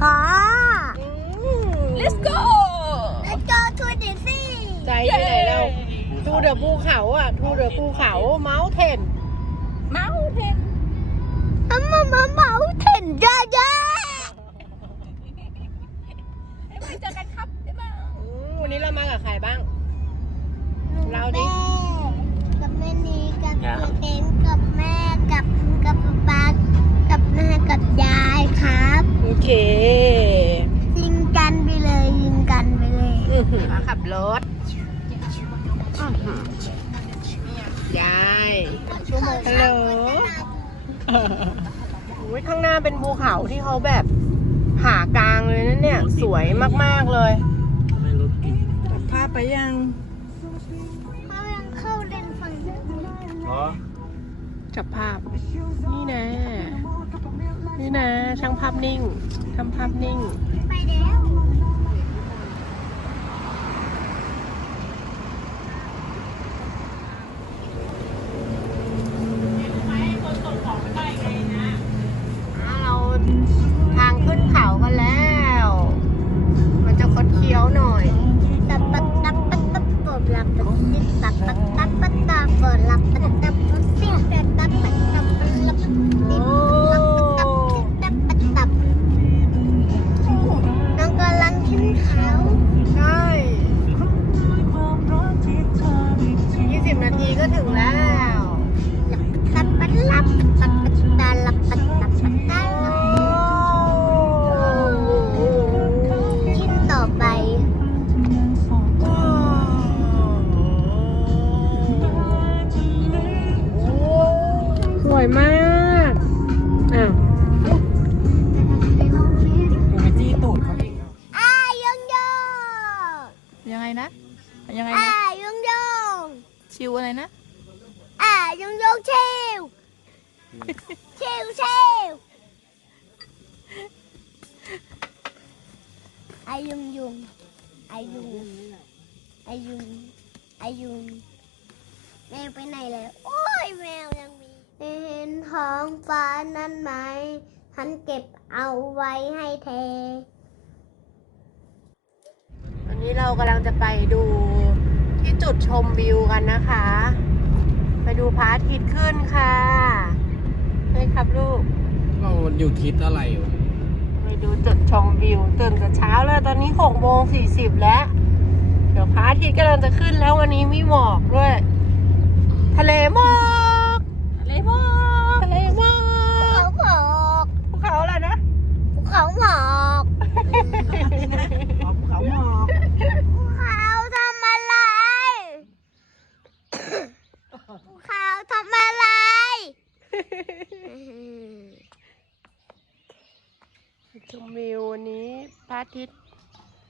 ค่ะ let's go Let's go to the sea ใจที่ไหนเราทูเดอะภูเขาอะทูเดอะภูเขาเมาส์เทน ยายฮัลโหลอุ๊ยข้างหน้าเป็นภูเขาที่เขาแบบผ่ากลางเลยนะเนี่ย สวยมาก ๆ เลยพาไปยังเขายังเข้าเล่นฝั่งนู้นจับภาพ นี่นะ นี่นะ ช่างภาพนิ่งทำภาพนิ่ง ไปแล้ว อายุงอายุงแมวไปไหนแล้ว โอ้ยแมวยังมี เห็นท้องฟ้านั้นไหมฉันเก็บเอาไว้ให้เธอวันนี้เรากำลังจะไปดูที่จุดชมวิวกันนะคะ ไปดูพระอาทิตย์ขึ้นค่ะใช่ครับลูก เราอยู่ทิศอะไรวะไปดูจุดชมวิวตื่นแต่เช้าเลยตอนนี้หกโมงสี่สิบแล้ว เดี๋ยวพระอาทิตย์กำลังจะขึ้นแล้ววันนี้มีหมอกด้วย ทะเลหมอกอะไรบ้าทะเลหมอภูกเขาหมอกภูเขาอะไรนะภูเขาหมอกเขาหมอกภูเขาทำอะไรภูเขาทำอะไรชมวิววันนี้พระอาทิตย์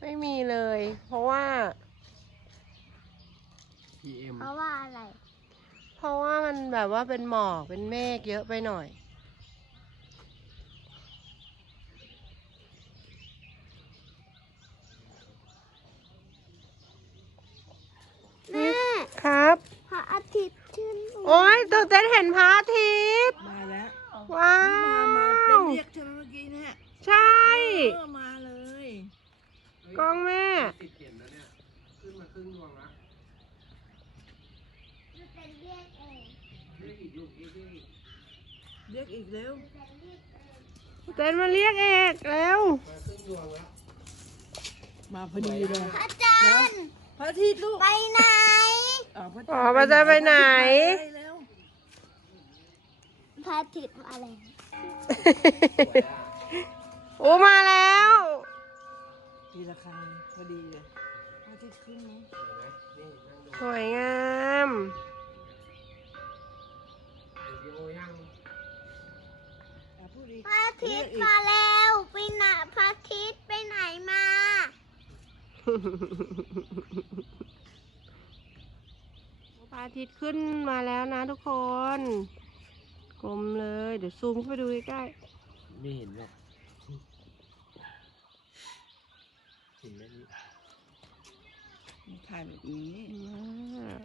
ไม่มีเลย เพราะว่า พีเอ็มเพราะว่าอะไร เพราะว่ามันแบบว่าเป็นหมอกเป็นเมฆเยอะไปหน่อย แม่ครับ พระอาทิตย์ขึ้นโอ้ยตื่นเต้นเห็นพระอาทิตย์มาแล้วว้ามามาวเต้นเรียกเธอเมื่อกี้เนี่ยใช่ เออมาเลย กล้องแม่ ติดเห็นแล้วเนี่ย ขึ้นมาครึ่งดวงแล้ว เป็นเรียกเอง เรียกอีกลูกเรียกอีก เรียกอีกเร็วเต้นมาเรียกเอกแล้วมาครึ่งดวงแล้วมาพอดีเลยอาจารย์พระอาทิตย์ลูกไปไหน อ๋อพระอ๋อพระจันทร์ไปไหนไปเร็วพระอาทิตย์อะไร โอ้มาแล้วทีละครั้งพอดีเลยพระอาทิตย์ขึ้นไหม สวยงาม พูดอีกพระอาทิตย์มาแล้วไปไหนพระอาทิตย์ไปไหนมาพระอาทิตย์ขึ้นมาแล้วนะทุกคน กลมเลย เดี๋ยวซูมเข้าไปดูใกล้ไม่เห็นหรอกเห็นไหมนี่ถ่ายแบบนี้ๆอ่า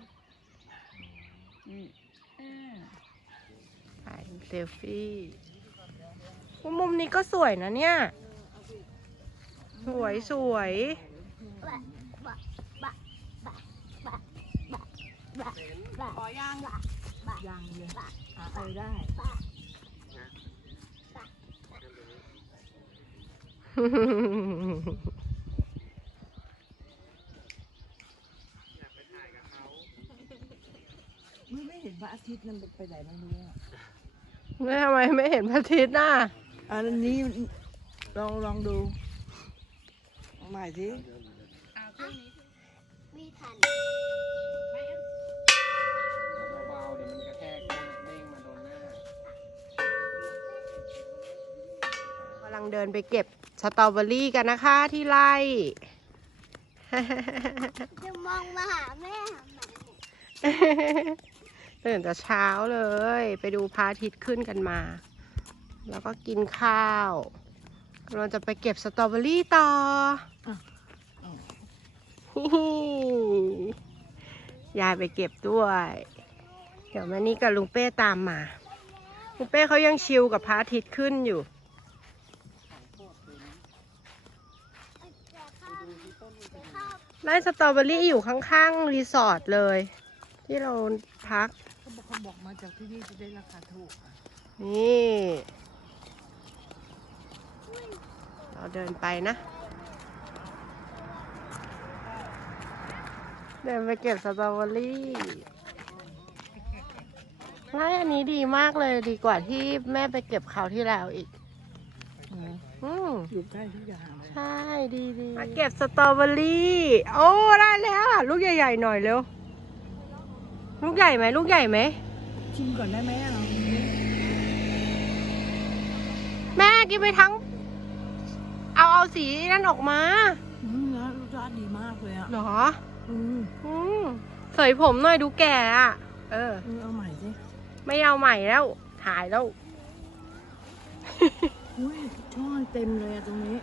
นี่อ่าถ่ายเซลฟี่ว่า มุมนี้ก็สวยนะเนี่ย สวยสวยขอยาางเลยหาไปได้ไม่เห็นพระอาทิตย์นั่นไปไหนไม่รู้แล้วทำไมไม่เห็นพระอาทิตย์น่ะ อันนี้ลองลองดูเอาใหม่สิมีทันเบาๆเดี๋ยวมันกระแทกเด้งมาโดนหน้ากำลังเดินไปเก็บสตรอเบอรี่กันนะคะที่ไร่จะมองมาหาแม่ทำไมตื่นแต่เช้าเลย ไปดูพระอาทิตย์ขึ้นกันมา แล้วก็กินข้าวเราจะไปเก็บสตรอเบอรี่ต่อยายไปเก็บด้วย เดี๋ยวแม่นี่กับลุงเป้ตามมา ลุงเป้เขายังชิลกับพระอาทิตย์ขึ้นอยู่ ไร่สตรอเบอรี่อยู่ข้างๆ รีสอร์ทเลย ที่เราพักเขาบอกเขาบอกมาจากที่นี่จะได้ราคาถูกอะนี่ เราเดินไปนะ เดินไปเก็บสตรอเบอรี่ไร่อันนี้ดีมากเลยดีกว่าที่แม่ไปเก็บเขาวที่แล้วอีก อืมอยู่ใกล้ทุกอย่างเลยใช่ดีดีมาเก็บสตรอเบอรี่ โอ้ได้แล้วอะลูกใหญ่ๆหน่อยเร็ว ลูกใหญ่ไหมลูกใหญ่ไหม ชิมก่อนได้ไหมอะเราแม่กินไปทั้ง เอาเอาสีนั่นออกมาอืมแล้วรสชาติดีมากเลยอะ เหรอ อืมอืมเสยผมหน่อยดูแก่อะเออ เออเอาใหม่สิ ไม่เอาใหม่แล้ว ถ่ายแล้ว อุ้ยช่อเต็มเลยอะตรงนี้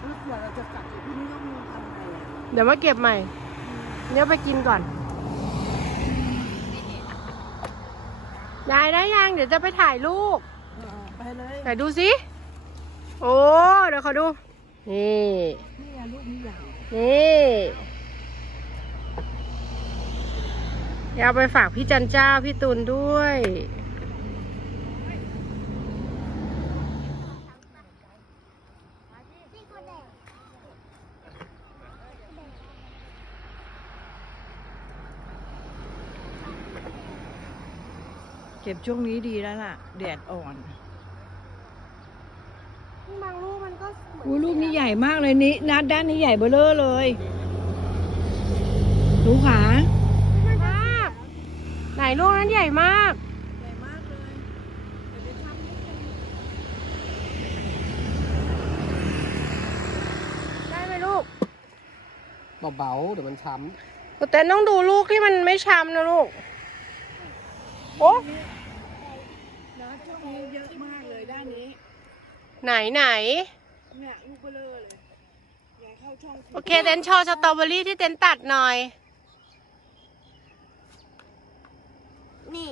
แล้วกว่าเราจะกลับไปที่นี่ต้องทำอะไรอะ เดี๋ยวมาเก็บใหม่ เดี๋ยวไปกินก่อน ยายได้ยัง เดี๋ยวจะไปถ่ายรูปเอาไปเลยไหนดูสิโอ้เดี๋ยวขอดู นี่นี่ไงลูกนี่ใหญ่นี่เดี๋ยวเอาไปฝากพี่จันเจ้าพี่ตุลด้วย นี่ก็แดง เก็บช่วงนี้ดีแล้วล่ะ แดดอ่อนบางลูกมันก็เหมือนอุ้ยลูกนี้ใหญ่มากเลยนี่นัดด้านนี้ใหญ่เบ้อเร่อเลยหนูขามากไหนลูกนั้นใหญ่มากใหญ่มากเลยได้ไหมลูกเบาๆเดี๋ยวมันช้แต่ต้องดูลูกที่มันไม่ช้ำนะลูก โอ้นัดช่วงนี้ เยอะมากเลยด้านนี้ ไหนไหน เนี่ยลูกเบ้อเร่อเลยอยายเข้าช่องโอเคเต้นโชว์สตรอเบอรี่ที่เต้นตัดหน่อย นี่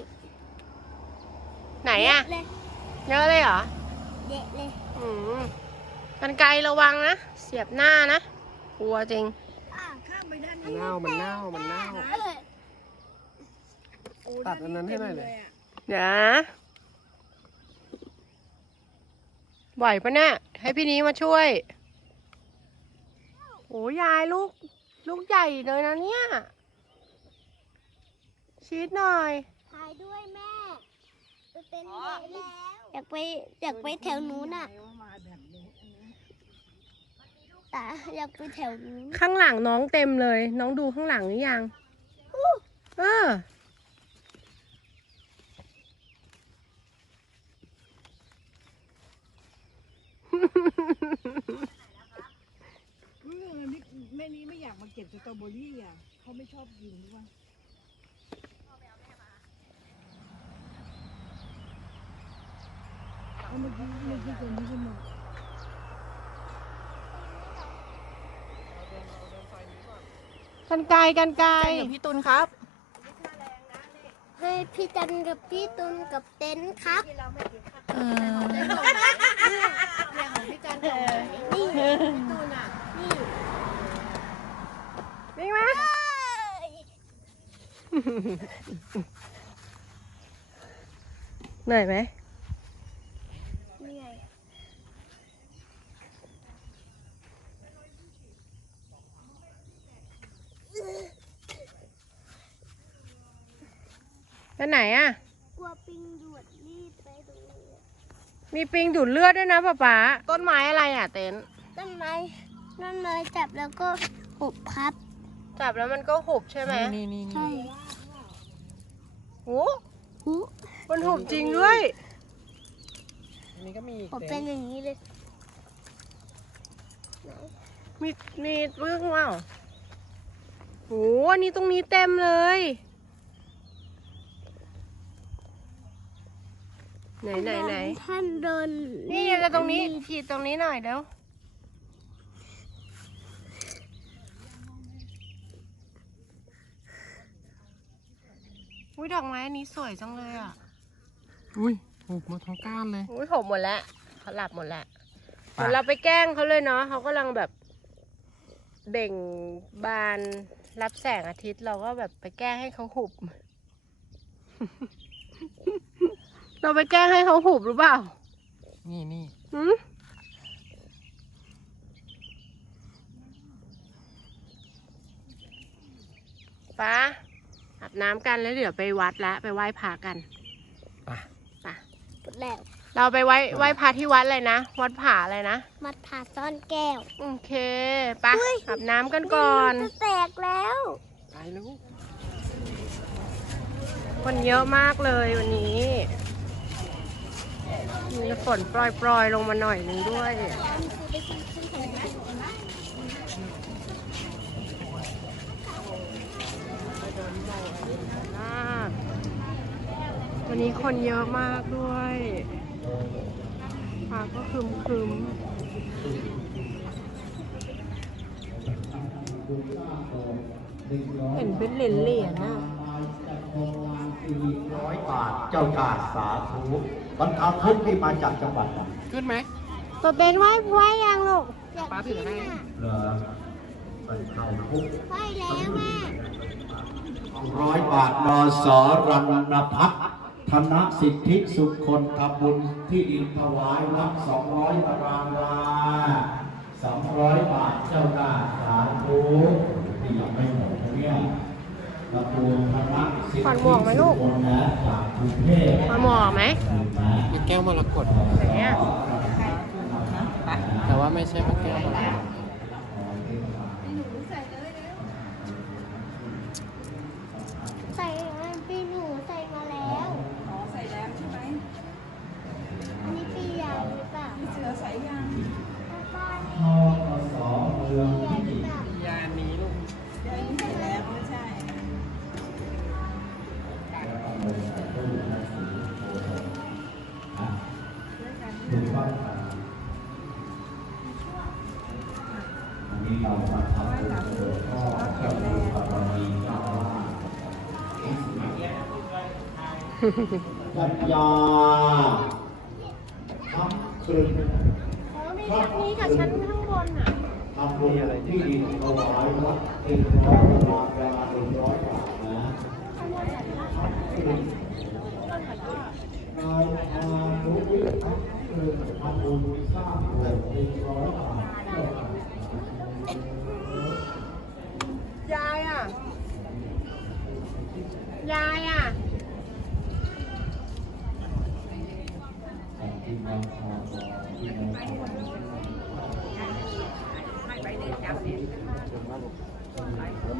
ไหนอะเลยเยอะเลยเหรอเด็ดเลยอืมกันไกลระวังนะ เสียบหน้านะ กลัวจริง อะข้ามไปด้านำนี้เน่ามันเน่ามันเน่าเอ้ยโอ้ตัดอันนั้นให้หน่อยเลยต็มะเดี๋ยวนะ ไหวปะเนี่ยให้พี่นี้มาช่วยโอ้ยายลูก ลูกใหญ่เลยนะเนี่ย ชีดหน่อยถ่ายด้วยแม่จะเป็นเด็กแล้วอยากไปอยากไปแถวนู้นอะยายว่ามาแบบนี้อันนี้ตาอยากไปแถวนู้นข้างหลังน้องเต็มเลย น้องดูข้างหลังหรือยังเออ เฮ้ยอันนี้แม่นี้ไม่อยากมาเก็บสตรอเบอรี่อะเขาไม่ชอบกินหรือว่าเอาเมื่อกี้เมื่อกี้ตัวนี้ขึ้นมากันไกลกันไกลอยู่พี่ตุลครับ ให้พี่จันกับพี่ตุนกับเต็นท์ครับเออนี่วิ่งไหมเหนื่อยไหม ไปไหนอะ กลัวปิงดูดรีบไปตรงนี้มีปิงดูดเลือดด้วยนะป๊าป๊าต้นไม้อะไรอะเต็นต้นไม้ต้นไม้จับแล้วก็หุบพับ จับแล้วมันก็หุบใช่ไหมนี่นี่ใช่โอ้หุมันหุบจริงด้วย อันนี้ก็มีอีกผมเป็นอย่างนี้เลยมีมีเรื่องว่าโอ้อันนี้ตรงนี้เต็มเลย ไหนไหนไหนท่านโดนนี่จะตรงนี้ฉีดตรงนี้หน่อยเดี๋ยวอุ้ยดอกไม้อันนี้สวยจังเลยอะ อุ้ยถูกมาทั้งก้านเลย อุ้ยผมหมดแล้วเขาหลับหมดแล้วไปเดี๋ยวเราไปแกล้งเขาเลยเนาะเขากำลังแบบเบ่งบานรับแสงอาทิตย์เราก็แบบไปแกล้งให้เขาหุบ เราไปแกล้งให้เขาหุบหรือเปล่านี่นี่หืมป้าอาบน้ำกันแล้วเดี๋ยวไปวัดแล้วไปไหว้พระกันไปไปหมดแล้วเราไปไหว้ไหว้พระที่วัดเลยนะ วัดผาอะไรนะ มัดผ่าซ่อนแก้ว โอเคไปะอาบน้ำกันก่อน จะแตกแล้ว ไปลูกคนเยอะมากเลยวันนี้ มีฝนปล่อยๆ ลงมาหน่อยหนึงด้วยมาวันนี้คนเยอะมากด้วยฟ้าก็คึมคึมๆเห็นเป็นเหรียญเหรียญๆน่ะร้อยบาทเจ้าการสาธุ บรรดาทุกที่มาจากจังหวัดไหนขึ้นไหมตัวเป็นไหว้ไหว้ยังลูกป้าถือให้เหรอบรรเทาทุกข์ไปแล้วแม่ร้อยบาทนสรันพัฒน์ธนสิทธิสุขคนทำบุญที่ดินถวายวัดสองร้อยตารางวาสองร้อยบาทเจ้ากาสาธุที่ยังไม่หมดนะเนี่ยตระกูลธน สิทธิสุขคนนะจากกรุงเทพมาหมอไหมนะมีแก้วมรกตไหนอะแต่ว่าไม่ใช่พระแก้วมรกต ปัญญาทำคืนมีชั้นนี้กับชั้นข้างบนอะทำบุญที่ดินถวายวัดหนึ่งร้อยบาทเวลาหนึ่งร้อยบาทนะนายอานุวิทย์คือทำบุญสร้างโบสถ์หนึ่งร้อยบาทยายอะ ยายอะ เดี๋ยวมัน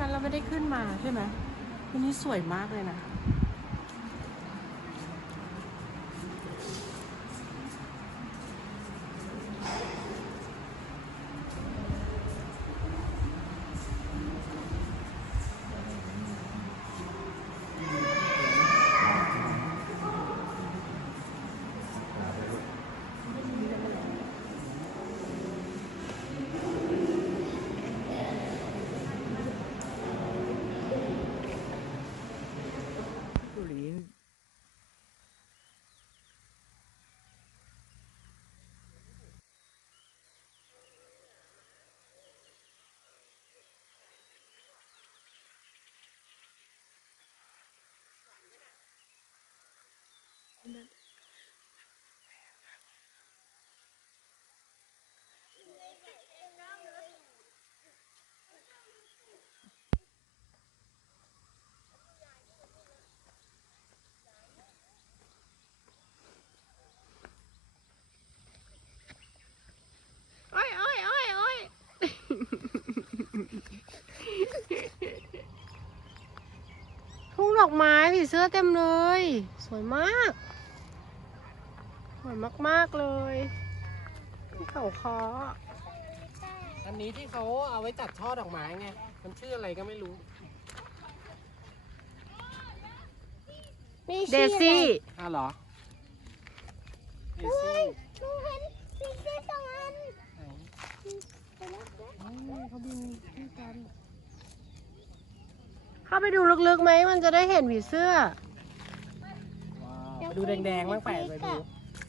นั้นเราไม่ได้ขึ้นมาใช่ไหมวันนี้สวยมากเลยนะ บุหรี่ โอ้ยโอ้ยโอ้ยโอ้ย ทุ่งดอกไม้ผี เสื้อเต็มเลย สวยมาก สวยมาก ๆ เลยที่เขาคออันนี้ที่เขาเอาไว้จัดช่อดอกไม้ไง มันชื่ออะไรก็ไม่รู้มีเดชื่ออะไรซี่อ้าวเหรอเดเฮ้ซี่ยหนูเห็นสีเสื้อสองอันเขาบินที่กัน เข้าไปดูลึกๆไหมมันจะได้เห็นผีเสื้อ ไปดูแดงๆบ้างแปไปดู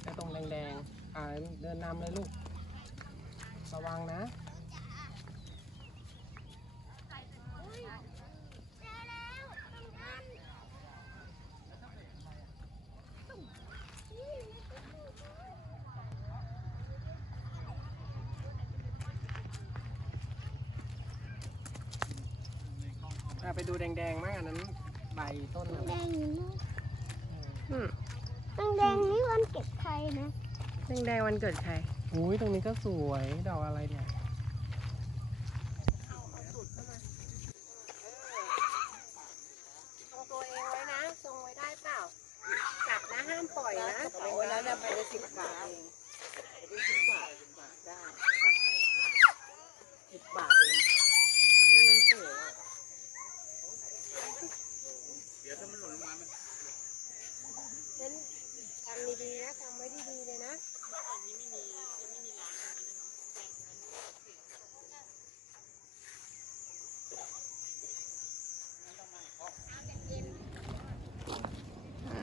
ไอ้ตรงแดงๆอ่าเดินนำเลยลูก ระวังนะ ไปดูแดงๆมากอันนั้น ใบต้นอะไรแดงอยู่นู่นอืมแดงๆนี่วันเก็บใครนะแดงๆวันเกิดใครอุ้ยตรงนี้ก็สวยดอกอะไรเนี่ย ทรงตัวเองไว้นะ ทรงไว้ได้เปล่า จับนะห้ามปล่อยนะ วันนั้นไปได้สิบบาทเอง สิบบาทเองแค่นั้นสวยอะเดี๋ยวถ้ามันหล่นลงมาจำดีๆนะจำไว้ดีๆเลยนะ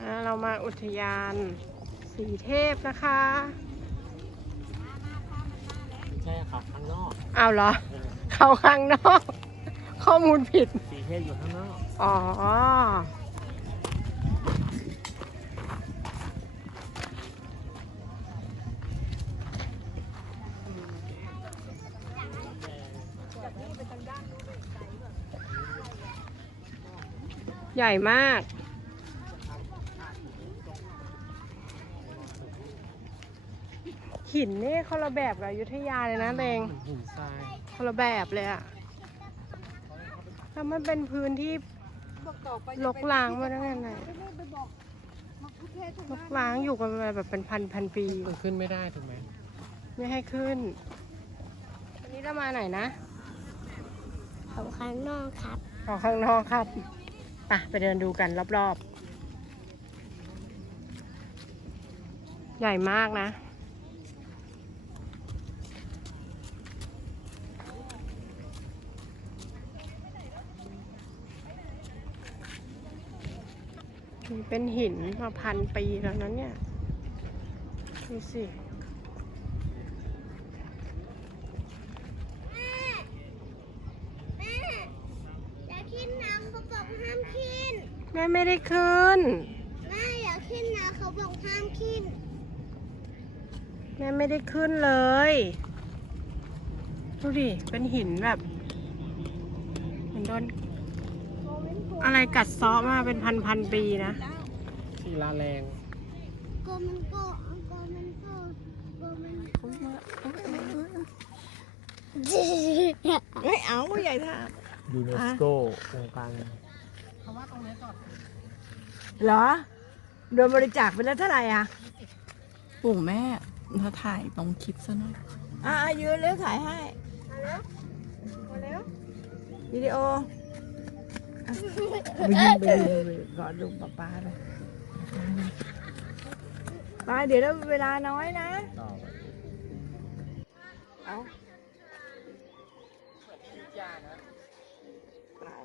อ่าเรามา อุทยานสีเทพนะคะ ใช่ครับข้างนอกเอาเหรอเข้าข้างนอก ข้อมูลผิด สีเทพอยู่ข้างนอก อ๋อ ใหญ่มาก หินนี่คนละแบบกับอยุธยาเลยนะเบงเหมือนหินทรายคนละแบบเลยอะแล้วมันเป็นพื้นที่บอกต่อไปลกล้างมาตั้งแต่ไหนไม่ได้ไปบอกมาพุทธเทศลกล้างอยู่กันมาแบบเป็นพันพันปี มันขึ้นไม่ได้ถูกไหมไม่ให้ขึ้นวันนี้เรามาไหนนะเขาข้างนอกครับออกข้างนอกครับไปไปเดินดูกันรอบๆ ใหญ่มากนะ นี่เป็นหินมาพันปีแล้วนั้นเนี่ยดูสิแม่อย่าขึ้นนะเขาบอกห้ามขึ้นแม่ไม่ได้ขึ้น แม่อย่าขึ้นนะเขาบอกห้ามขึ้น แม่ไม่ได้ขึ้นเลย ดูดิ เป็นหินแบบเหมือนโดน อะไรกัดเซาะมาเป็นพันพันๆปีนะศิลาแรงโกมันโกโกมันโกโกมันโกเฮ้ยเอาใหญ่ท่ายูเนสโกองค์การเขาว่าตรงนี้จอดเหรอ โดนบริจาคไปแล้วเท่าไหร่อะปู่แม่มาถ่ายตรงคลิปซะหน่อยอะอะยืนเร็วถ่ายให้วิดีโออะ ไปยืนไปยืนไปกอดลูกป๊าป๊าไปไปเดี๋ยวแล้วเวลาน้อยนะ เอา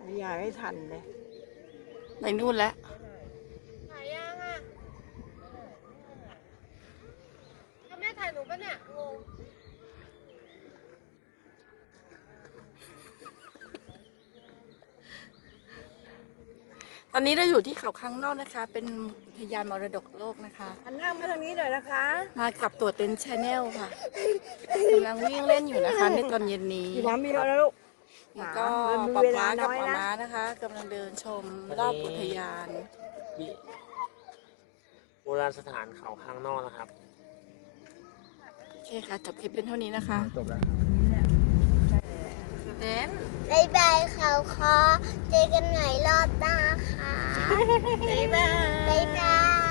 ไม่อยากให้ทันเลยไปนู่นแล้วถ่ายยังอะถ้าแม่ถ่ายหนูปะเนี่ยงง ตอนนี้เราอยู่ที่เขาข้างนอกนะคะ เป็นอุทยานมรดกโลกนะคะ หันหน้ามาทางนี้หน่อยนะคะ มากับตัวเต็นชาแนลค่ะกำลังวิ่งเล่นอยู่นะคะในตอนเย็นนี้อยู่น้ำมีรถแล้วลูก แล้วก็มันมีป๊าเวป๊าลากับน้อยป๊านะม้านะคะกำลังเดินชมรอบอุทยานโบราณสถานเขาข้างนอกนะครับ โอเคค่ะ จบคลิปเป็นเท่านี้นะคะ จบแล้ว เต้นบายบายเขาคอเจอกันใหม่รอบหน้าค่ะ บ๊ายบายบายบาย